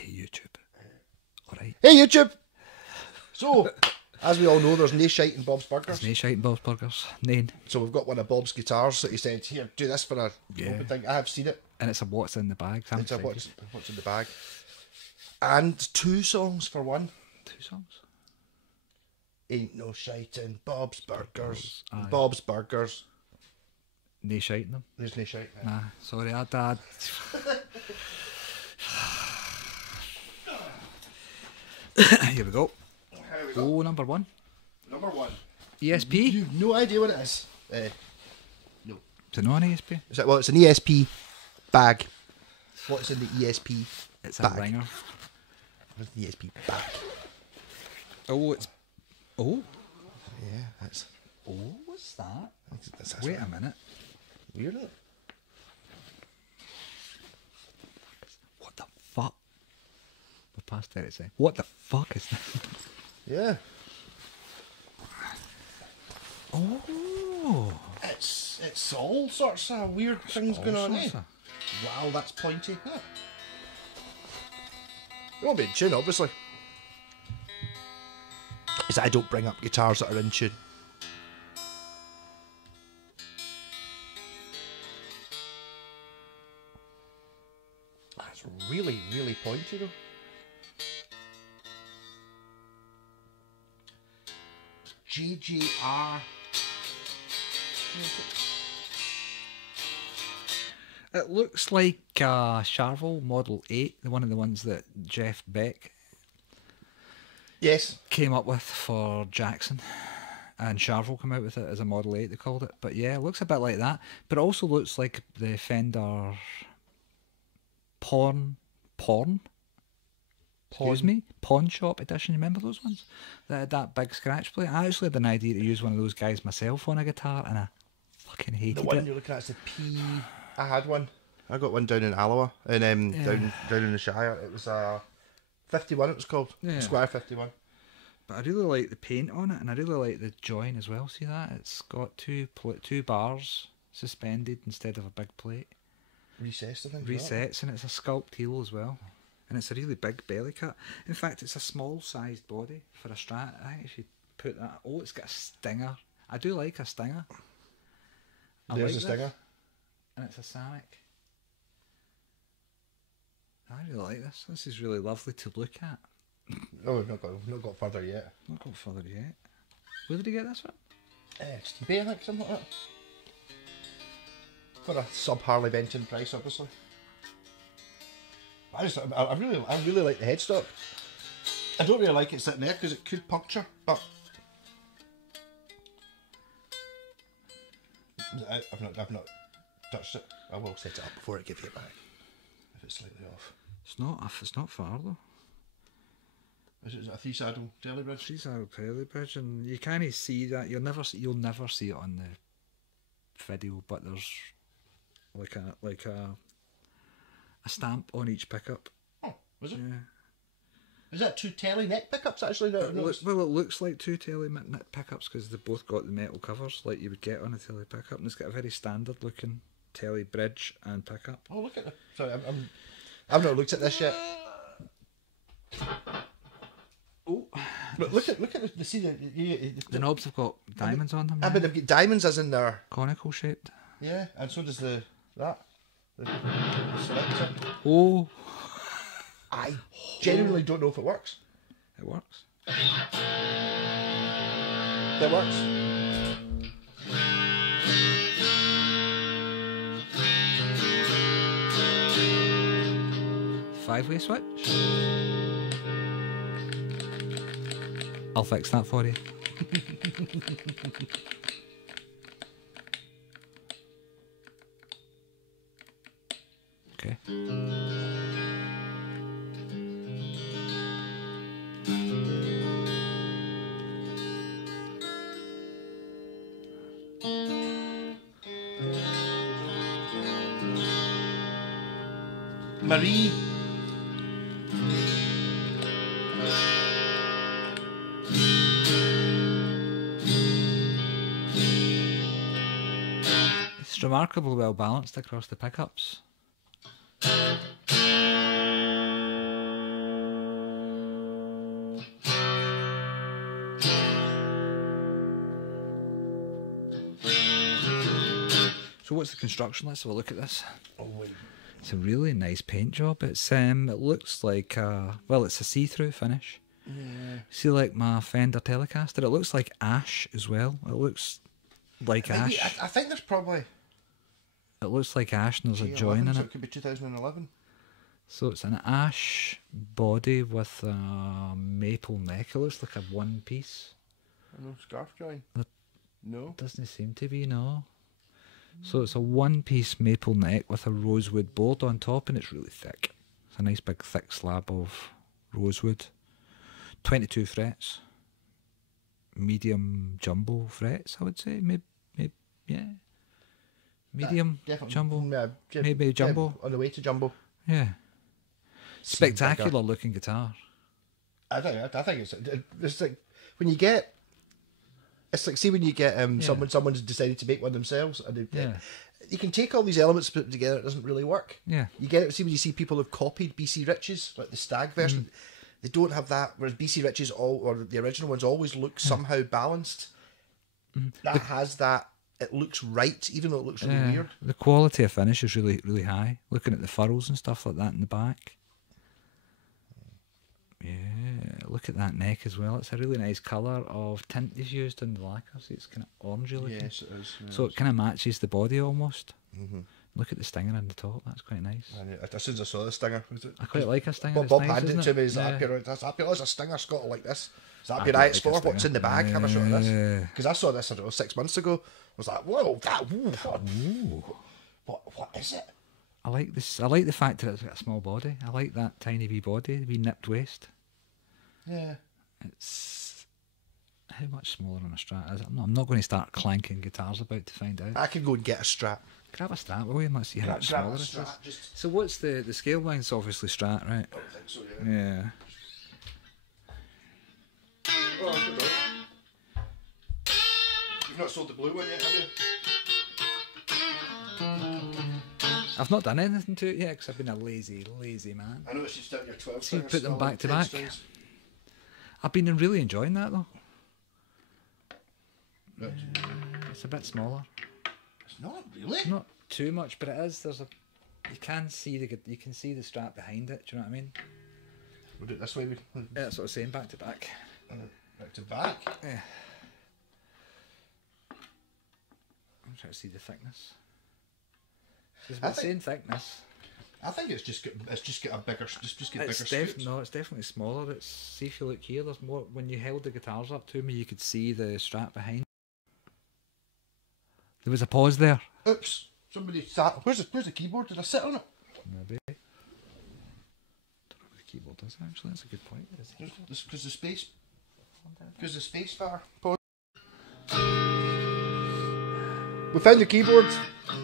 Hey YouTube. Alright. Hey YouTube! So, as we all know, there's nae shite in Bob's Burgers. There's nae shite in Bob's Burgers. Nane. So we've got one of Bob's guitars that he said, here, do this for a open thing. I have seen it. And it's a what's in the bag. So It's a what's in the bag. And 2 songs for one. 2 songs. Ain't no shite in Bob's Burgers. Aye. Bob's Burgers. Nae shite in them. There's no shite. Nah, sorry, Dad. Here we go. Here we go. Oh, number 1. Number 1. ESP. You've no idea what it is. No. Is it not an ESP? Is it, well, it's an ESP bag. What's in the ESP It's a bag? ringer. What's the ESP bag? Oh, it's... Oh. Yeah, that's... Oh, what's that? that's Wait right. a minute. Weird, isn't it? What the fuck? We're past 30 seconds. What the fuck is that? Yeah. Oh. It's all sorts of weird things going on, eh? sorts of- Wow, that's pointy. Huh? It won't be in tune, obviously. Because I don't bring up guitars that are in tune. That's really, really pointy though. JTR. It looks like Charvel Model 8, one of the ones that Jeff Beck Yes. came up with for Jackson. And Charvel came out with it as a Model 8, they called it. But yeah, it looks a bit like that. But it also looks like the Fender Pawn Shop Edition. Remember those ones? That had that big scratch plate. I actually had an idea to use one of those guys myself on a guitar, and I fucking hated The one it. you're looking at is the P. I had one. I got one down in Alloa, and down in the Shire. It was 51. It was called Square 51. But I really like the paint on it, and I really like the join as well. See that? It's got two bars suspended instead of a big plate. Recessed, I think. Resets, and it's a sculpt heel as well. And it's a really big belly cut. In fact, it's a small sized body for a Strat. I think if you put that... Oh, it's got a stinger. I do like a stinger. There's like a stinger. And it's a samick. I really like this. This is really lovely to look at. Oh, we've not got further yet. Not gone further yet. Where did he get this from? It's eBay, I think, something like that. For a sub Harley Benton price, obviously. I really like the headstock. I don't really like it sitting there because it could puncture, but I've not touched it. I will set it up before I give you it back if it's slightly off. It's not far though. Is it a 3-saddle jelly bridge? She's a pelly bridge, and you can't see that. You'll never see it on the video, but there's like a stamp on each pickup. Oh, was it? Yeah. Is that 2 telly neck pickups actually? Well, it looks like 2 telly pickups because they've both got the metal covers like you would get on a telly pickup, and it's got a very standard looking telly bridge and pickup. Oh, look at it. Sorry, I've not looked at this yet. Oh, But look at the knobs have got diamonds on them. I mean, they've got diamonds as in there. Conical shaped. Yeah, and so does the selector. Oh, I genuinely don't know if it works. it works. It works. Five-way switch. I'll fix that for you. Okay. Marie. It's remarkably well balanced across the pickups. So what's the construction? Let's have a look at this. Oh, wait. It's a really nice paint job. It's it looks like well, it's a see-through finish. Yeah. See, like my Fender Telecaster, it looks like ash as well. It looks like Maybe, ash. I think there's probably It looks like ash and there's a join in so it. it could be 2011. So it's an ash body with a maple neck. It looks like a one piece. No scarf join. No. Doesn't seem to be, no. So it's a one piece maple neck with a rosewood board on top, and it's really thick. It's a nice big thick slab of rosewood. 22 frets. Medium jumbo frets, I would say. Maybe yeah. Medium jumbo. Maybe jumbo. On the way to jumbo. Yeah. Spectacular looking guitar. I think it's like when you get. It's like, see when you get someone's decided to make one themselves, and you can take all these elements, put them together. It doesn't really work. Yeah. You get it. See when you see people have copied BC Rich's, like the Stag version. They don't have that. Whereas BC Rich's or the original ones always look somehow balanced. That has that. It looks right, even though it looks really weird. The quality of finish is really, really high. Looking at the furrows and stuff like that in the back. Yeah, look at that neck as well. It's a really nice colour of tint they've used in the lacquer. See, it's kind of orangey looking. Yes, it is. So it kind of matches the body almost. Look at the stinger on the top. That's quite nice. As soon as I saw the stinger, I quite like a stinger. Bob nice, handed it to me. He's happy right. That's happy. There's a stinger, Scott, like this. Is that be right? Explore what's in the bag. Have a shot of this. Because I saw this, I don't know, 6 months ago. I was like, whoa, what is it? I like this. I like the fact that it's got a small body. I like that tiny wee body, wee nipped waist. Yeah. It's how much smaller on a Strat is it? I'm not going to start clanking guitars about to find out. I can go and get a Strat. Grab a Strat, will you? And let's see how much smaller it is. So what's the scale line's obviously Strat, right? I don't think so, Yeah. Oh, good luck. You've not sold the blue one yet, have you? I've not done anything to it yet because I've been a lazy man. I noticed you've stuck your 12 See, strings. put them back to back. Strings. I've been really enjoying that though. Right. It's a bit smaller. It's not really. Not too much, but it is. There's a. You can see the Strat behind it. Do you know what I mean? We'll do it this way. Yeah, that's what I was saying. Back to back. Back to back. Yeah. I'm trying to see the thickness. It's about the same thickness. I think it's just got a bigger bigger scoops. No, it's definitely smaller. See if you look here, there's more. When you held the guitars up to me, you could see the Strat behind. There was a pause there. Oops! Somebody sat. Where's the keyboard? Did I sit on it? Maybe. Don't know where the keyboard is actually. That's a good point. Because the space bar pause. We found the keyboard.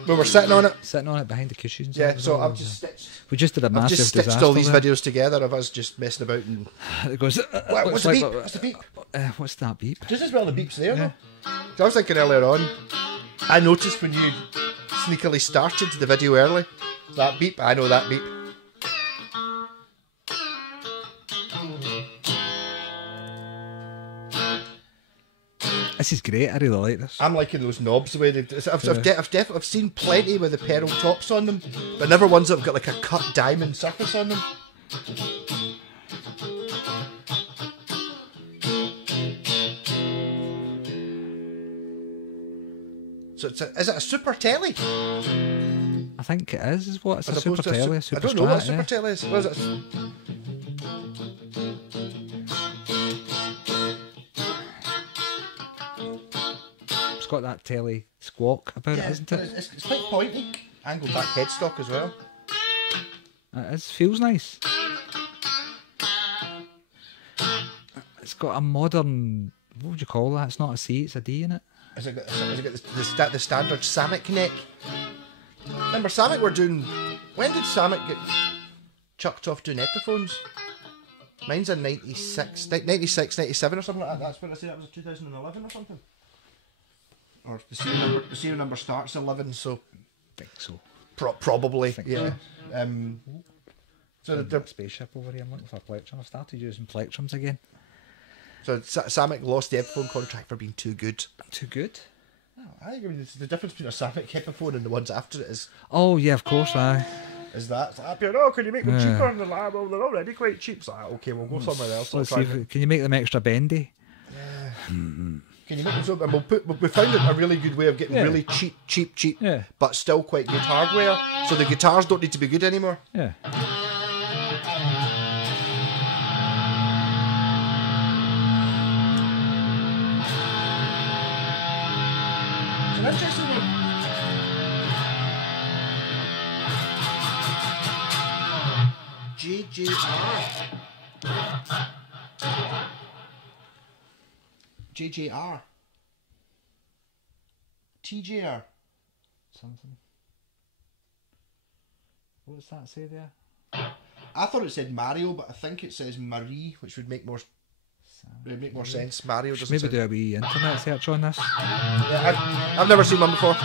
We were sitting on it. Sitting on it behind the cushions. Yeah, so I've just stitched. We just did a massive I've just stitched all these videos together of us just messing about and. It goes. What's the beep? What's the beep? What's that beep? Just as well the beep's there. Yeah. So I was thinking earlier on. I noticed when you sneakily started the video early. That beep. I know that beep. This is great. I really like this. I'm liking those knobs the way I've seen plenty with the pearl tops on them, but never ones that have got like a cut diamond surface on them. So is it a super telly? I think it is. Is what it's a super telly. I don't know what a super telly is. What is it? It's got that telly squawk about it, isn't it? It's quite pointy. Angled back headstock as well. It is. Feels nice. It's got a modern. What would you call that? It's not a C. It's a D in it. Has it got the standard samick neck? Remember samick were doing. When did samick get chucked off doing Epiphones? Mine's a 96, 97 or something like that. That's what I say. That was a 2011 or something. Or the serial number starts 11, so I think so. Probably, yeah. So the spaceship over here. I'm looking for a plectrum. I've started using plectrums again. So Samick lost the Epiphone contract for being too good. Too good? I think the difference between a samick Epiphone and the ones after it is Oh yeah, of course, aye. that. It's like, oh, can you make them cheaper? And they're like, well, they're already quite cheap. So okay, we'll go somewhere else. Let's see can you make them extra bendy? Yeah. Can you make them so? And we found a really good way of getting really cheap, but still quite good hardware. So the guitars don't need to be good anymore. Yeah. It's an interesting one. JJR. TJR. Something. What does that say there? I thought it said Mario, but I think it says Marie, which would make more sense. Mario doesn't Maybe say. do a wee internet search on this. Yeah, I've never seen one before.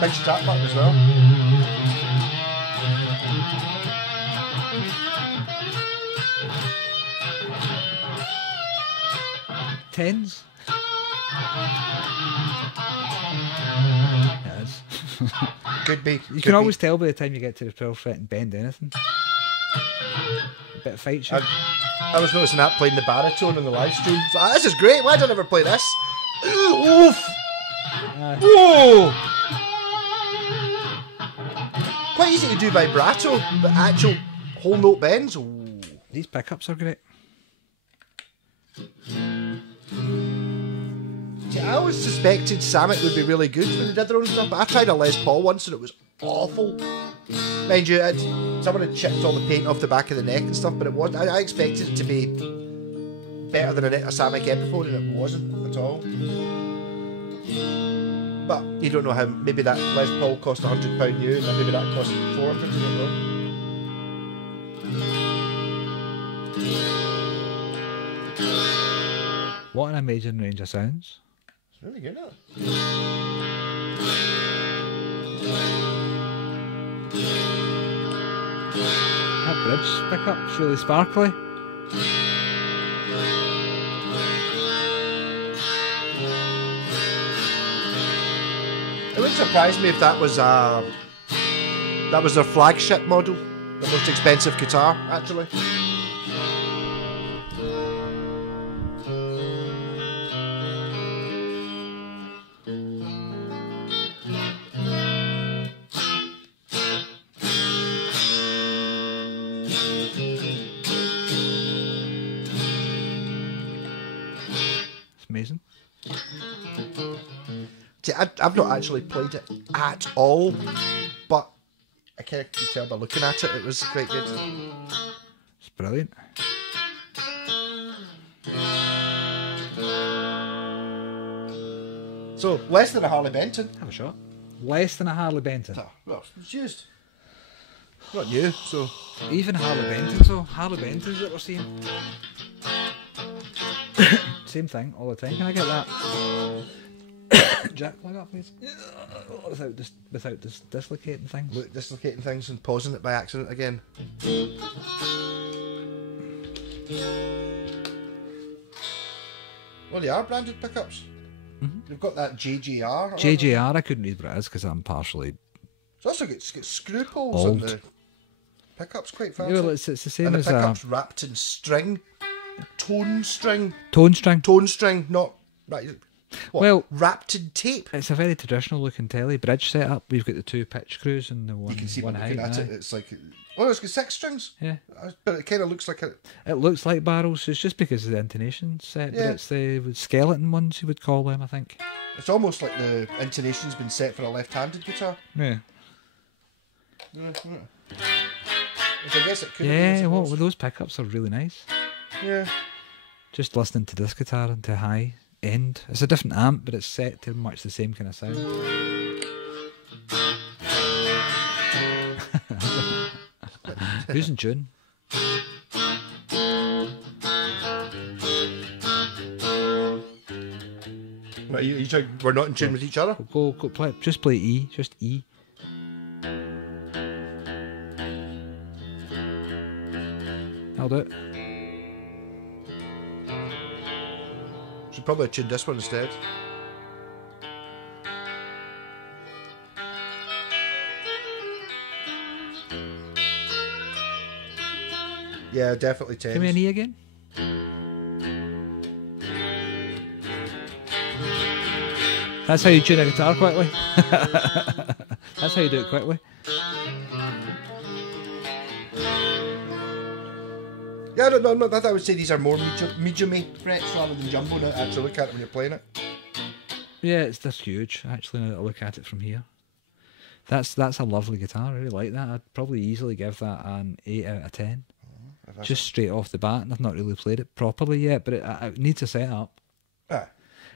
Big strap back as well. Tens? It is. Could be. You can always tell by the time you get to the 12th fret and bend anything. A bit of fight shit. I was noticing that playing the baritone on the live stream. So, this is great. Why don't I ever play this? Oof! Whoa! Quite easy to do vibrato, but actual whole note bends. Ooh. These pickups are great. See, I always suspected Samick would be really good when they did their own stuff, but I tried a Les Paul once and it was awful. Mind you, someone had chipped all the paint off the back of the neck and stuff, but it was. I expected it to be better than a Samick Epiphone, and it wasn't at all. But you don't know how. Maybe that Les Paul cost £100 new, and maybe that cost 400. You don't know. What an amazing range of sounds. It's really good, isn't it? That bridge pickup's really sparkly. It wouldn't surprise me if that was their flagship model, the most expensive guitar, actually. It's amazing. See, I've not actually played it at all, but I kind of could tell by looking at it, it was quite good. It's brilliant. So, less than a Harley Benton. Have a shot. Less than a Harley Benton. Oh, well, it's used. Not new, so... Even Harley Bentons though. Harley Bentons that we're seeing. Same thing all the time. Can I get that? Jack, plug up please. Without this dislocating things. Look, dislocating things and pausing it by accident again. Well, they are branded pickups. You've got that JJR. JJR, I couldn't read what it is because I'm partially It's also got screw poles on the pickups, quite fancy. Yeah, well, it's the same and the as pickups wrapped in string, tone string, tone string. not right. What, Well, wrapped in tape. It's a very traditional looking telly bridge setup. We've got the two pitch screws and the one. You can see one by height. looking at it. It's like, oh, it's got 6 strings. Yeah, But it kind of looks like a. it looks like barrels. It's just because of the intonation set. Yeah. But it's the skeleton ones you would call them, I think. It's almost like the intonation's been set for a left-handed guitar. Yeah. Which I guess it could. Yeah. Well, those pickups are really nice. Yeah. Just listening to this guitar into high end. It's a different amp, but it's set to much the same kind of sound. Who's in tune? But we're not in tune with each other. Go play. Just play E. Just E. I'll do it. Should probably have tuned this one instead. Yeah, definitely 10. Give me an E again. That's how you tune a guitar quickly. That's how you do it quickly. Yeah, no, I would say these are more medium-y frets rather than jumbo. Not actually look at it when you're playing it. Yeah, it's this huge. Actually, now that I look at it from here, that's a lovely guitar. I really like that. I'd probably easily give that an 8 out of 10. Just straight off the bat, and I've not really played it properly yet, but it needs a setup.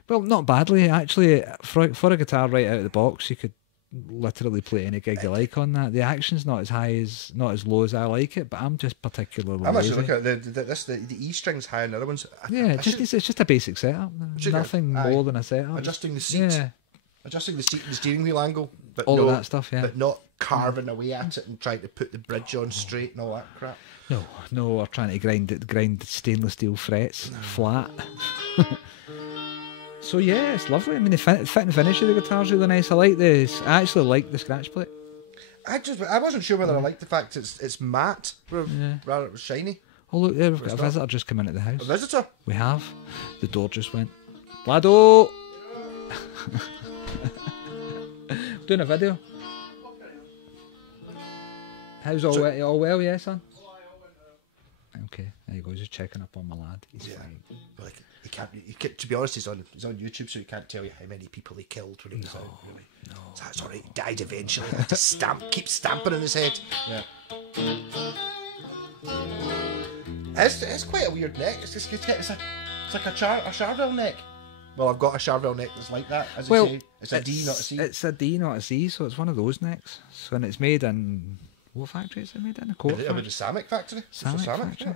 Well, not badly actually. For a guitar right out of the box, you could literally play any gig you like on that. The action's not as low as I like it, but I'm just particularly I'm lazy. actually looking at the E string's high on the other ones. It's just a basic setup. Nothing more than a setup. Adjusting the seat, adjusting the seat and the steering wheel angle, but all of that stuff. Yeah, but not carving away at it and trying to put the bridge on straight and all that crap. No, or trying to grind stainless steel frets flat. So yeah, it's lovely. I mean, the fit and finish of the guitar's really nice. I actually like the scratch plate. I wasn't sure whether I liked the fact it's matte rather it was shiny. Oh look, there we've got a visitor just come into the house. A visitor? We have. The door just went. Lado! Doing a video. How's all well, yeah, son? Okay, there you go. Just checking up on my lad. He's fine. Like, he can't. To be honest, he's on YouTube, so he can't tell you how many people he killed when he was out. Really. No, so that's all right. He died eventually. He had to keep stamping on his head. Yeah. It's quite a weird neck. It's like a Charvel neck. Well, I've got a Charvel neck that's like that. As I say, it's a D, not a C. It's a D, not a C. So it's one of those necks. So and it's made in what factory is it made in? A coat factory. The Samick factory. Samick factory. Yeah.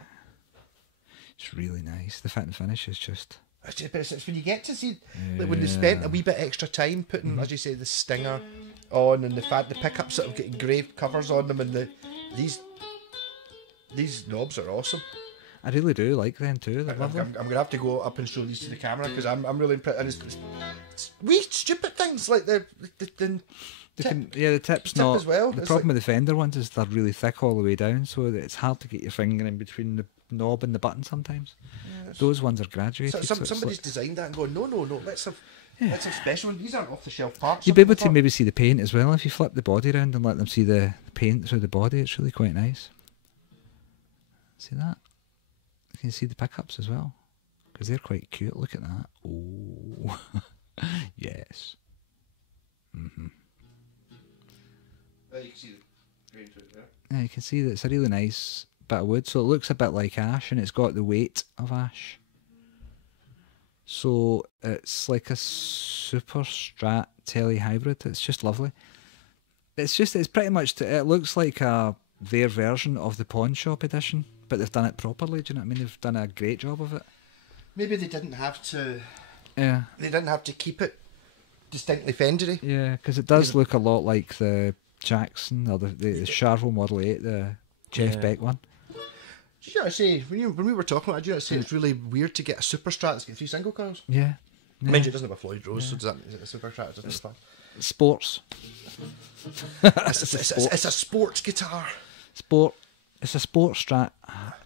It's really nice. The fit and finish is just. It's when you get to see like when they spent a wee bit extra time putting, as you say, the stinger on, and the pickups sort of get engraved covers on them, and these knobs are awesome. I really do like them too. They're lovely. I'm gonna have to go up and show these to the camera because I'm really impressed. And it's wee stupid things like the tip's not as well. The problem with the Fender ones is they're really thick all the way down, so it's hard to get your finger in between the knob and the button sometimes. Those ones are graduated. Somebody's designed that and going, no, let's have special ones. These aren't off the shelf parts. You'd be able to maybe see the paint as well if you flip the body around and let them see the paint through the body. It's really quite nice. See that? You can see the pickups as well because they're quite cute. Look at that. Oh, yes. Mm-hmm. You can see the grain to it there. Yeah, you can see that it's a really nice bit of wood. So it looks a bit like ash, and it's got the weight of ash. So it's like a super strat tele hybrid. It's just lovely. It's pretty much. It looks like their version of the pawn shop edition, but they've done it properly. Do you know what I mean? They've done a great job of it. Maybe they didn't have to. Yeah. They didn't have to keep it distinctly Fendery. Yeah, because it does look a lot like the Jackson or the Charvel Model 8, the Jeff Beck one. Did you know, say when we were talking about it, did you know, say it's really weird to get a Super Strat that's got 3 single coils? Yeah. Mind you, it doesn't have a Floyd Rose, so is it a Super Strat? It doesn't have sports. It's a sports guitar. It's a sports Strat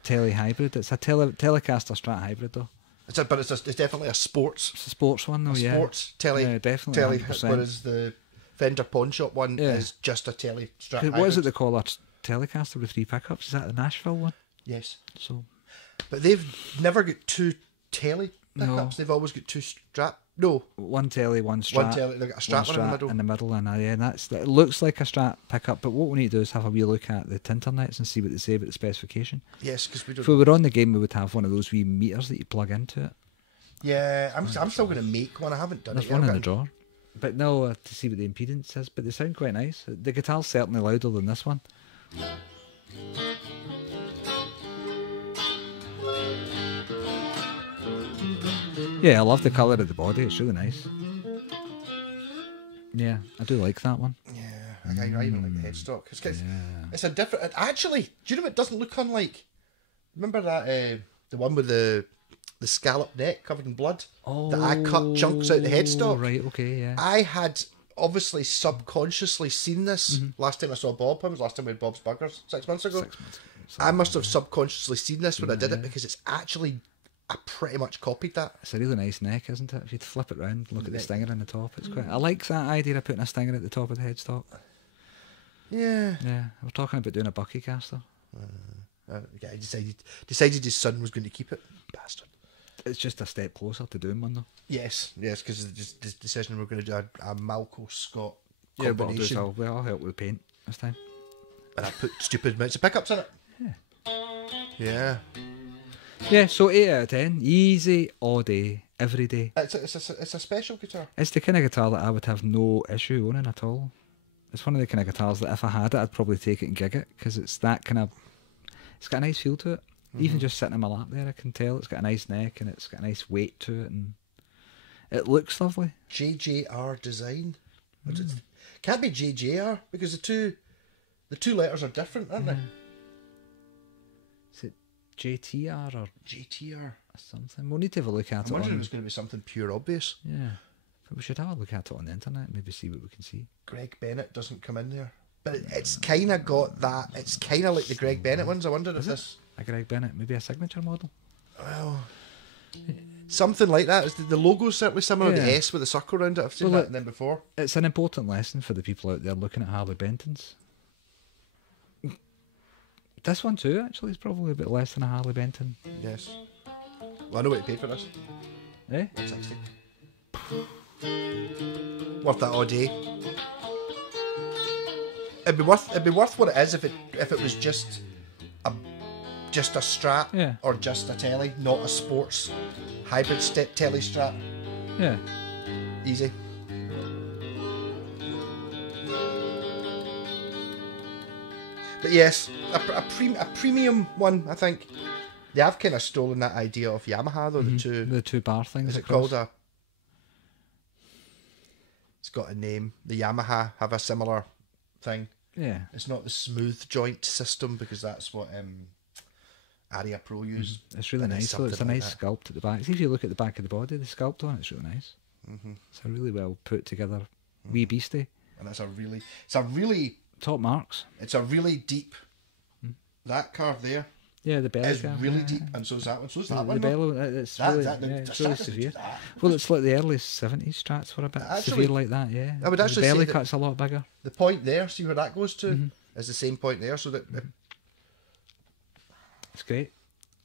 tele hybrid. It's a Telecaster Strat hybrid though. It's definitely a sports. It's a sports one though. Sports tele. Yeah, definitely. 100%. Whereas the Fender Pawn Shop one is just a tele Strat hybrid. What is it they call a Telecaster with 3 pickups? Is that the Nashville one? Yes. So, but they've never got 2 tele pickups. No. They've always got 2 Strat. No. 1 tele, 1 Strat. 1 tele. They've got a Strat one in the middle. And it looks like a Strat pickup. But what we need to do is have a wee look at the Tinternets and see what they say about the specification. Yes, because we don't. If we were on the game, we would have one of those wee meters that you plug into it. Yeah, I'm still going to make one. I haven't done it yet. There's one in the drawer. But no, to see what the impedance is. But they sound quite nice. The guitar's certainly louder than this one. Yeah, I love the colour of the body. It's really nice. Yeah, I do like that one. Yeah, I even like the headstock. Yeah. It's a different. Actually, do you know what doesn't look unlike? Remember that the one with the scallop neck covered in blood that I cut chunks out the headstock. Right. Okay. Yeah. I had obviously subconsciously seen this last time I saw Bob. When was the last time we had Bob's Burgers? 6 months ago. 6 months ago. I must have subconsciously seen this when I did it because it's actually I pretty much copied that. It's a really nice neck, isn't it? If you flip it round, look at the stinger on the top. It's quite. I like that idea of putting a stinger at the top of the headstock. Yeah. Yeah, we're talking about doing a bucky caster. Yeah, he decided his son was going to keep it. Bastard. It's just a step closer to doing one though. Yes, because of this decision we're going to do a Malko Scott Yeah, but combination. I'll help with the paint this time. And I put stupid amounts of pickups in it. Yeah. Yeah, so 8 out of 10. Easy, all day, every day. It's a special guitar. It's the kind of guitar that I would have no issue owning at all. It's one of the kind of guitars that if I had it, I'd probably take it and gig it, because it's that kind of... It's got a nice feel to it. Even just sitting in my lap there, I can tell it's got a nice neck and it's got a nice weight to it, and it looks lovely. JTR design. Can't be JJR because the two letters are different, aren't they? Is it JTR or JTR. something? We'll need to have a look at I'm it wondering if on... it's going to be something pure obvious. Yeah. But we should have a look at it on the internet, maybe see what we can see. Greg Bennett doesn't come in there. But it's kind of got that. It's kind of like the Greg Bennett ones. I wonder if this... A Greg Bennett, maybe a signature model? Well, something like that. The logo's certainly similar. Yeah. The S with the circle around it. I've seen that then before. It's an important lesson for the people out there looking at Harley Bentons. This one too, actually, is probably a bit less than a Harley Benton. Yes. Well, I know what you paid for this. Eh? 160. Worth that all day. It'd be worth what it is if it was just a strap or just a telly, not a sports hybrid telly strap. Yeah. Easy. But yes, a premium one, I think. They have kind of stolen that idea of Yamaha, though. The two bar things. Is it called a... It's got a name. The Yamaha have a similar thing. Yeah. It's not the smooth joint system, because that's what Aria Pro used. It's really nice. So it's a nice sculpt at the back. See, if you look at the back of the body, the sculpt on it's really nice. It's a really well put together wee beastie. And it's a really top marks. It's a really deep. That carve there. Yeah, the belly is carve, really deep, and so's that one. So's that one. The bellow, it's really, it's really severe. Well, it's like the early 70s Strats were a bit severe like that, yeah. I would actually the belly say cut's a lot bigger. The point there, see where that goes to, is the same point there, so that... It's great.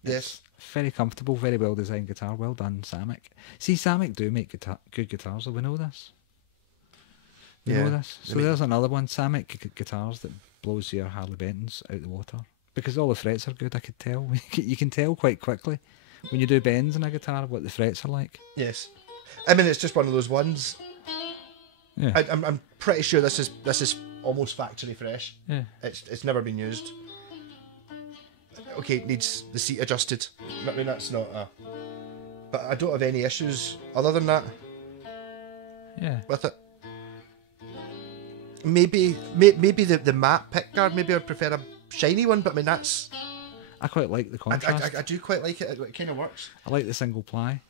Yes. It's very comfortable, very well designed guitar, well done, Samick. See, Samick do make good guitars, though, we know this. We know this. So there's another one, Samick guitars that blows your Harley Bentons out the water. Because all the frets are good, I could tell. You can tell quite quickly when you do bends in a guitar what the frets are like. Yes. I mean, it's just one of those ones. Yeah. I'm pretty sure this is almost factory fresh. Yeah. It's never been used. Okay, it needs the seat adjusted. I mean, that's not a... But I don't have any issues other than that. Yeah. With it. Maybe the matte pickguard, maybe I'd prefer a shiny one, but I mean, that's... I quite like the contrast. I do quite like it. It kind of works. I like the single ply.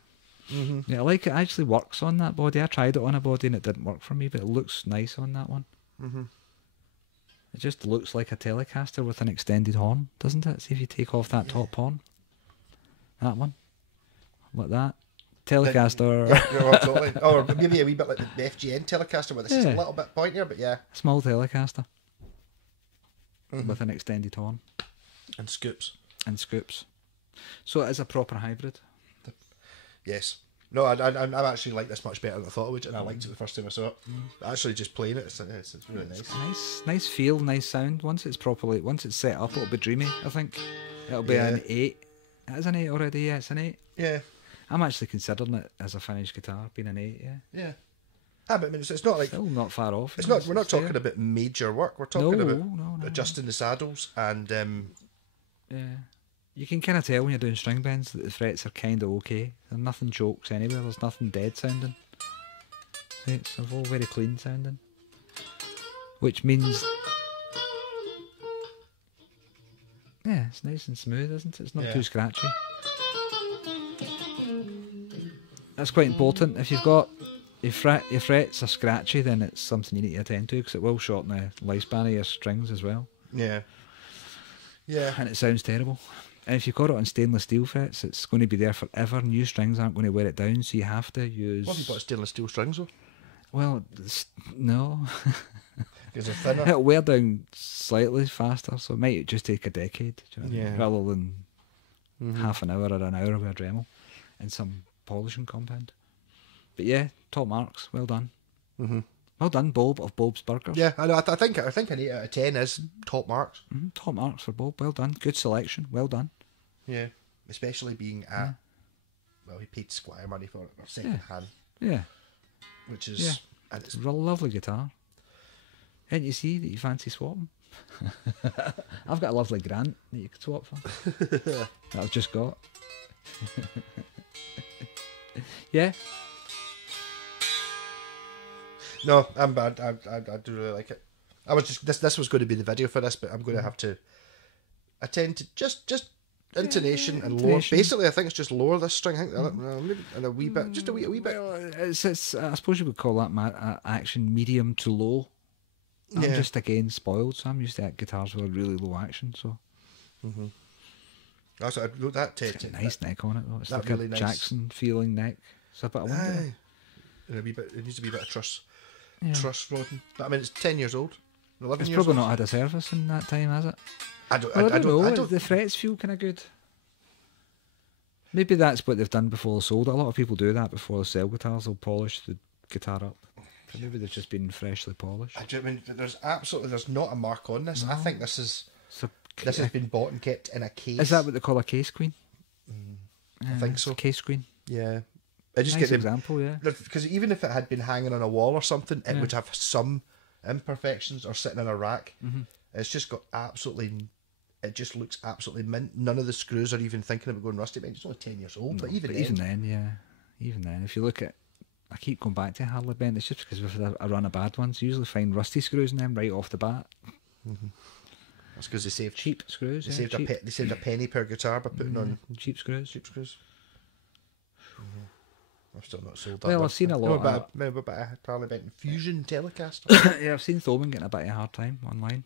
Yeah, I like it. Actually works on that body. I tried it on a body and it didn't work for me, but it looks nice on that one. It just looks like a Telecaster with an extended horn, doesn't it? See if you take off that top horn. That one. Like that. Telecaster. Yeah, totally. Or maybe a wee bit like the FGN Telecaster, where this is a little bit pointier, but yeah. Small Telecaster. With an extended horn. And scoops. And scoops. So it is a proper hybrid. Yes. No, I actually like this much better than I thought I would, and I liked it the first time I saw it. Actually, just playing it, it's really nice. Nice feel, nice sound. Once it's set up, it'll be dreamy. I think it'll be an 8. It is an 8 already. Yeah, it's an 8. Yeah. I'm actually considering it as a finished guitar, being an 8. Yeah. Yeah. But I mean, it's not like still not far off. It's not. We're not talking about major work. We're talking about no. adjusting the saddles and. Yeah. You can kind of tell when you're doing string bends that the frets are kind of okay. There's nothing jokes anywhere. There's nothing dead sounding. They're all very clean sounding. Which means... Yeah, it's nice and smooth, isn't it? It's not too scratchy. That's quite important. If you've got your frets are scratchy, then it's something you need to attend to, because it will shorten the lifespan of your strings as well. Yeah. Yeah. And it sounds terrible. And if you've got it on stainless steel frets, it's going to be there forever. New strings aren't going to wear it down, so you have to use... What have you got stainless steel strings though? Well, no. Because they're thinner. It'll wear down slightly faster, so it might just take a decade, do you know what I mean? Rather than half an hour or an hour with a Dremel and some polishing compound. But yeah, top marks. Well done. Well done, Bob of Bob's Burgers. Yeah, I know. I think an 8 out of 10 is top marks. Top marks for Bob. Well done. Good selection. Well done. Yeah, especially being at... Well, he paid Squire money for it, or second hand. Yeah. Which is... And it's a lovely guitar. And you see that you fancy swapping? I've got a lovely Grant that you could swap for. That I've just got. Yeah. No, I'm bad. I do really like it. I was just this was going to be the video for this, but I'm going to have to attend to just intonation and lower. Basically, I think it's just lower this string. I think maybe and a wee bit, just a wee bit. Well, it's I suppose you would call that action medium to low. I'm just again spoiled, so I'm used to guitars with a really low action. So. That's I wrote that. It's got a nice neck on it though. It's like really a nice. Jackson feeling neck. It's a bit of wonder. And a wee bit. It needs to be a bit of truss rodding. But I mean, it's 10 years old. 11 it's years probably old. not had a service in that time, has it? I don't know. The frets feel kind of good. Maybe that's what they've done before they sold it. A lot of people do that before they sell guitars. They'll polish the guitar up. So maybe they've just been freshly polished. I mean, there's not a mark on this. No. I think this has been bought and kept in a case. Is that what they call a case queen? I think so. Case queen. Yeah. I just Nice get example, yeah. Because even if it had been hanging on a wall or something, it would have some imperfections, or sitting in a rack. It's just got absolutely... It just looks absolutely mint. None of the screws are even thinking about going rusty. It's only 10 years old, but even then, even then, if you look at... I keep going back to Harley Benn. It's just because we've had a run of bad ones. You usually find rusty screws in them right off the bat. That's because they saved cheap screws. They saved a penny per guitar by putting on cheap screws. Cheap screws. I've still not sold that. Well, I've seen a lot. Maybe about a Harley Benton Fusion Telecaster. Yeah, I've seen Thoman getting a bit of a hard time online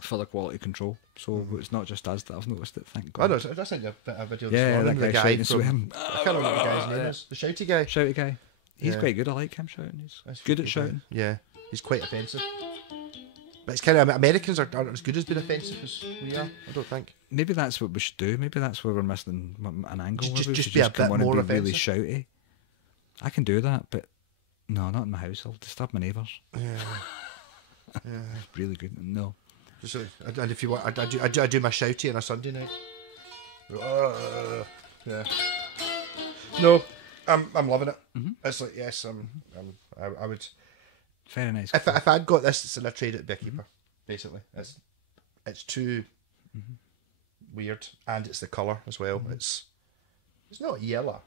for the quality control. So it's not just us that I've noticed it. Thank God. I know. I sent you a video. Yeah, this morning, that the guy guy from... I can't remember what the guy's name is. The shouty guy. Shouty guy. He's quite good. I like him shouting. He's good at shouting. Yeah, he's quite offensive. But it's kind of... Americans aren't as good as being offensive as we are, I don't think. Maybe that's what we should do. Maybe that's where we're missing an angle. Just be a bit more offensive. Really shouty. I can do that, but no, not in my house. I'll disturb my neighbours. Yeah. It's really good. No. And if you want, I do my shouty on a Sunday night. Yeah. No, I'm loving it. It's like, yes, I would. Very nice. If I'd got this, and I trade it to be a keeper, basically. It's too weird, and it's the colour as well. It's not yellow.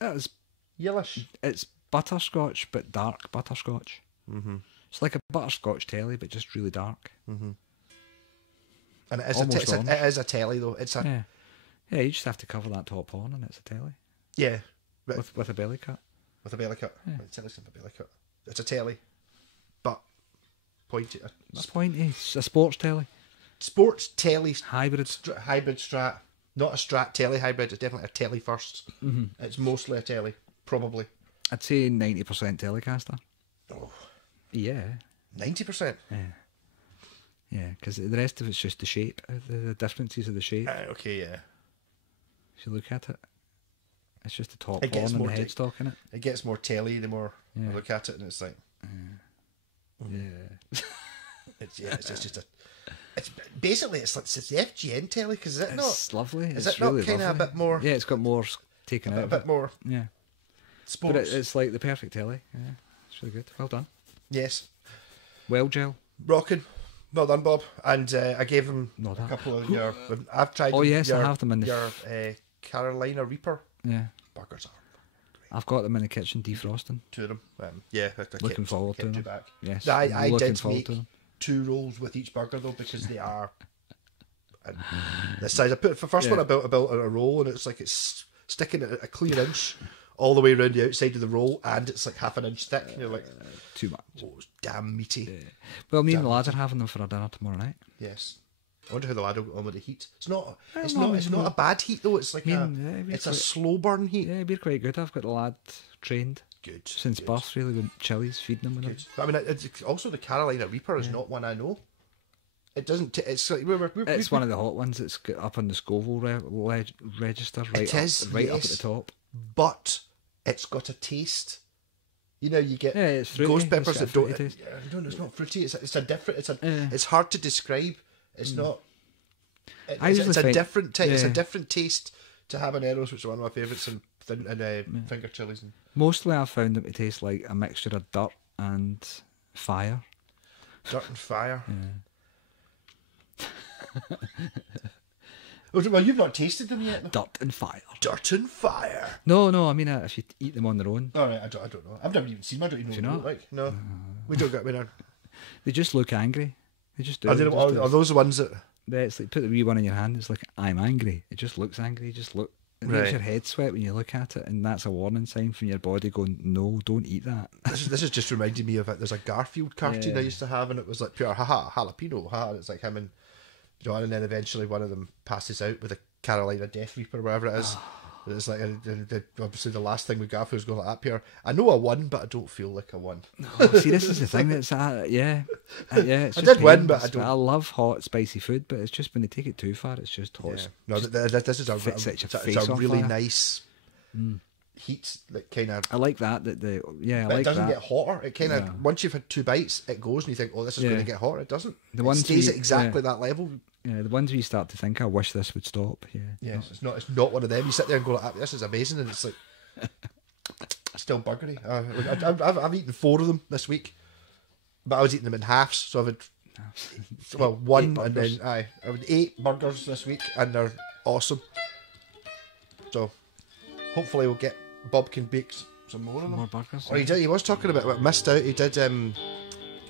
It's yellowish. It's butterscotch, but dark butterscotch. It's like a butterscotch telly, but just really dark. And it is a telly though. It's a yeah. You just have to cover that top on, and it's a telly. Yeah, with a belly cut. With a belly cut. Yeah. The telly's not a belly cut. It's a telly, but pointy. It's pointy. It's a sports telly. Sports telly hybrid. Hybrid Strat. Not a Strat telly hybrid. It's definitely a telly first. It's mostly a telly, probably. I'd say 90% Telecaster. Oh. Yeah. 90%. Yeah. Yeah, because the rest of it's just the shape, the differences of the shape. Okay, yeah. If you look at it, it's just the top horn and the headstock in it. It gets more telly the more I look at it, and it's like, it's just a. It's basically it's the FGN telly, because it's not lovely. Is it's it not really kind of a bit more? Yeah, it's got more taken out. A bit more. Yeah. Sports. But it's like the perfect telly. Yeah, it's really good. Well done. Yes. Well, gel. Rocking. Well done, Bob. And I gave him a couple of your... I've tried... Oh, yes, I have them in your Carolina Reaper. Yeah. Burgers are I've got them in the kitchen defrosting. 2 of them. Yeah, I Looking forward to kept them. two back. Yes, I looking did forward make to them. 2 rolls with each burger though, because they are this size. I put for first one I built a roll, and it's like it's sticking at a clear inch all the way around the outside of the roll, and it's like half an inch thick. And you're like, Too much. oh, it's damn meaty. Yeah. Well, me and the lads are having them for our dinner tomorrow night. Yes. I wonder how the lad will get on with the heat. It's not. It's well, not a bad heat though. It's like it's a slow burn heat. Yeah, we're quite good. I've got the lad trained Good. since birth, really, with chilies, feeding him with them. Good. But I mean, it's also the Carolina Reaper is not one I know. It doesn't. It's like It's one of the hot ones. It's got up on the Scoville register, right up at the top. But it's got a taste. You know, you get it's fruity. ghost peppers It's that got a don't. fruity taste. No, it's not fruity. It's a different. It's hard to describe. It's not. It's a different taste. It's a different taste to habaneros, which are one of my favourites, and finger chilies. Mostly, I've found them to taste like a mixture of dirt and fire. Dirt and fire. Yeah. Well, you've not tasted them yet. Though. Dirt and fire. Dirt and fire. No, I mean if you eat them on their own. All right, I don't know. I've never even seen them. I don't even know you what they look like. No, we don't get me down. They just look angry. They just do. Are those the ones that? It's like put the wee one in your hand. It's like I'm angry. It just looks angry. It makes your head sweat when you look at it, and that's a warning sign from your body going, "No, don't eat that." This is just reminding me of it. There's a Garfield cartoon I used to have, and it was like pure jalapeno, and it's like him and John, and then eventually one of them passes out with a Carolina Death Reaper or whatever it is. And it's like obviously the last thing with Garfield's going like that. Pure, I know I won, but I don't feel like I won. No, see, this is the thing. That's It's I just did win, but I don't. I love hot, spicy food, but it's just when they take it too far, it's just hot. Yeah. No, this is a really nice heat that kind of. I like that. I like it doesn't that. get hotter. It kind of once you've had 2 bites, it goes, and you think, "Oh, this is going to get hotter." It doesn't. It stays at exactly that level. Yeah, the ones where you start to think, "I wish this would stop." Yeah. Yes, it's not one of them. You sit there and go, "This is amazing," and it's like still burgery. I've eaten 4 of them this week, but I was eating them in halves. So I've had one, and then I've had 8 burgers this week, and they're awesome. So hopefully Bob can bake some more of them. More burgers. Or he was talking about what missed out. He did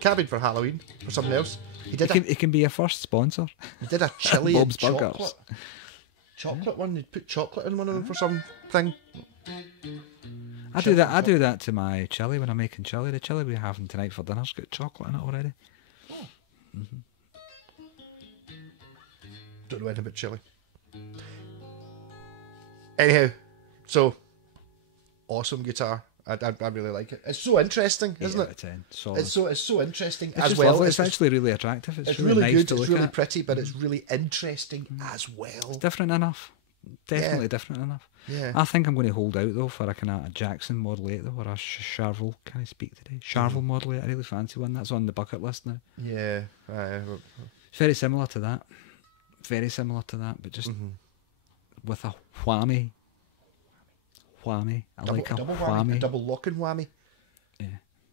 cabbage for Halloween or something else. It can be a first sponsor. He did a chili Bob's and Burgers. chocolate one. He put chocolate in one of them for something. I do that to my chili when I'm making chili. The chili we're having tonight for dinner's got chocolate in it already. Don't know anything about chili. Anyhow, so awesome guitar. I really like it. It's so interesting, isn't it? 10. Solid. It's so interesting It's as just well. lovely. It's actually really attractive. It's really nice good. to look It's really at. pretty, but it's really interesting as well. It's different enough. Definitely different enough. Yeah. I think I'm going to hold out though for a kind of a Jackson Model 8 though, or a Charvel. Can I speak today? Charvel Model 8. I really fancy one. That's on the bucket list now. Yeah. It's very similar to that. Very similar to that, but just with a whammy. I like a double whammy. A double locking whammy. Yeah.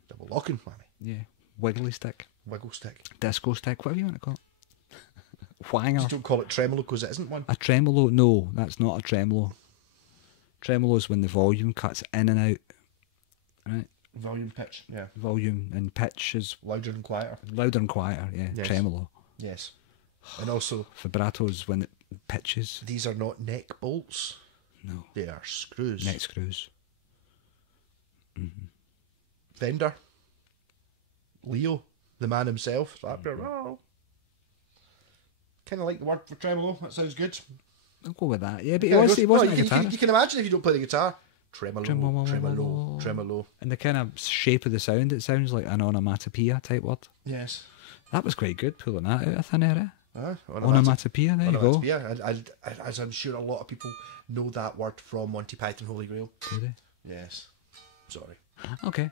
Double locking whammy. Yeah. Wiggly stick. Wiggle stick. Disco stick. Whatever you want to call it. Whanger. Just don't call it tremolo because it isn't one. A tremolo? No, that's not a tremolo. Tremolo is when the volume cuts in and out. Right? Volume pitch, yeah. Volume and pitch is louder and quieter. Louder and quieter, yeah. Yes. Tremolo. Yes. And also vibrato is when it pitches. These are not neck bolts. No. They are screws. Neck screws. Fender. Leo, the man himself. Kind of like the word for tremolo. That sounds good. I'll go with that. Yeah, but he wasn't a guitarist. You can imagine if you don't play the guitar. Tremolo, tremolo. And the kind of shape of the sound, it sounds like an onomatopoeia type word. Yes. That was quite good, pulling that out of thin air. Onomatopoeia, there you go. As I'm sure a lot of people know that word from Monty Python Holy Grail. Do they? Yes. Sorry. Okay.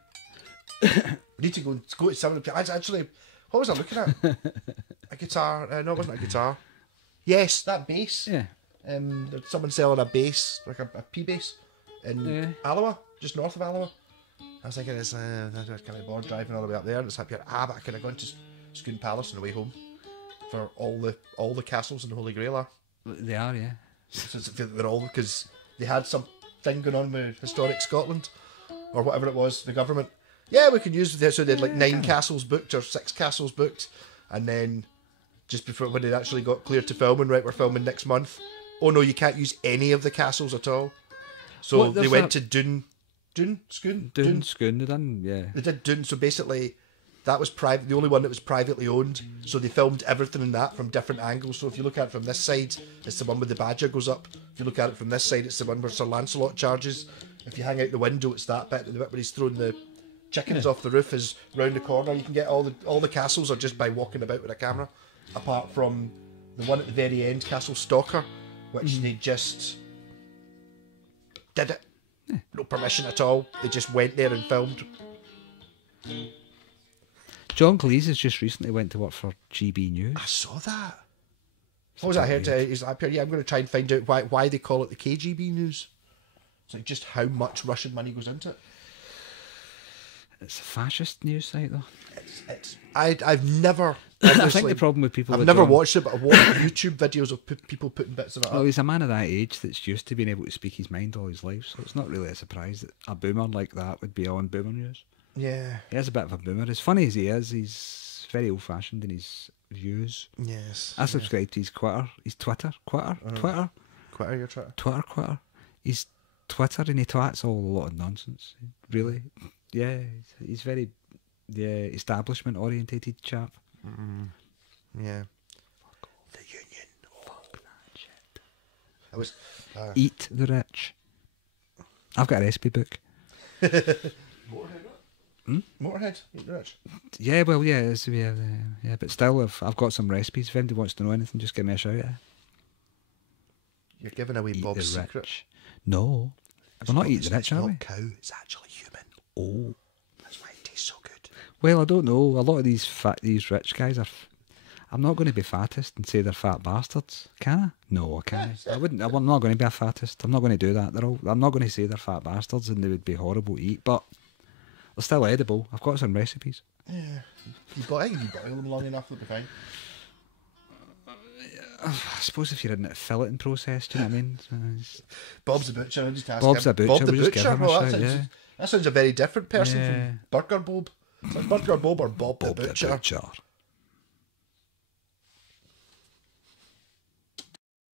We need to go to some of the... Actually, what was I looking at? A guitar. No, it wasn't a guitar. Yes, that bass. Yeah. There's someone selling a bass, like a P bass, in Alloa, just north of Alloa. I was thinking, it's kind of bored driving all the way up there, and it's up here. But I could have gone to Scone Palace on the way home for all the castles in the Holy Grail are. They are, yeah. So they're all, because they had some thing going on with Historic Scotland, or whatever it was, the government. Yeah, we can use this. So they had like 9 castles booked or 6 castles booked, and then just before when it actually got cleared to filming, right, we're filming next month. Oh no, you can't use any of the castles at all. So they went to Doon, Scone. They done, yeah. They did Doon. So basically, that was private. The only one that was privately owned. So they filmed everything in that from different angles. So if you look at it from this side, it's the one where the badger goes up. If you look at it from this side, it's the one where Sir Lancelot charges. If you hang out the window, it's that bit. The bit where he's throwing the chickens off the roof is round the corner. You can get all the castles are just by walking about with a camera. Apart from the one at the very end, Castle Stalker, which they just did it. No permission at all. They just went there and filmed. John Cleese has just recently went to work for GB News. I saw that. What was I heard? He's up here. Yeah, I'm going to try and find out why they call it the KGB News. It's like just how much Russian money goes into it. It's a fascist news site, though. I've never. I think the problem with people. I've never watched it, but I've watched YouTube videos of people putting bits of it up. Well, he's a man of that age that's used to being able to speak his mind all his life, so it's not really a surprise that a boomer like that would be on boomer news. Yeah. He is a bit of a boomer. As funny as he is, he's very old-fashioned in his views. Yes. I subscribe to his Twitter. His Twitter. Quitter, your Twitter. Twitter. He's Twitter and he twats all a lot of nonsense. Really. Yeah. He's very establishment-orientated chap. Yeah. The Union. Fuck that shit. I was. Eat the rich. I've got a recipe book. Motorhead? Motorhead? Eat the rich? Yeah, well, yeah, yeah, but still, I've got some recipes. If anybody wants to know anything, just give me a shout. You're giving away Bob's secret. Rich. No, we're not eating the rich, are we? It's not cow. It's actually human. Oh, that's why it tastes so good. Well, I don't know. A lot of these rich guys are. I'm not going to be fattest and say they're fat bastards, can I? No, I can't. I wouldn't. I'm not going to be a fattest. I'm not going to do that. I'm not going to say they're fat bastards and they would be horrible to eat, but they're still edible. I've got some recipes. Yeah, you boil them long enough, they'll be fine. I suppose if you're in the filleting process, do you know what I mean? Bob's the butcher. I just ask Bob's him. the butcher. Bob the We'll just butcher. give him a shout, That sounds a very different person Yeah. from Burger Bob. Like Burger Bob or Bob the butcher.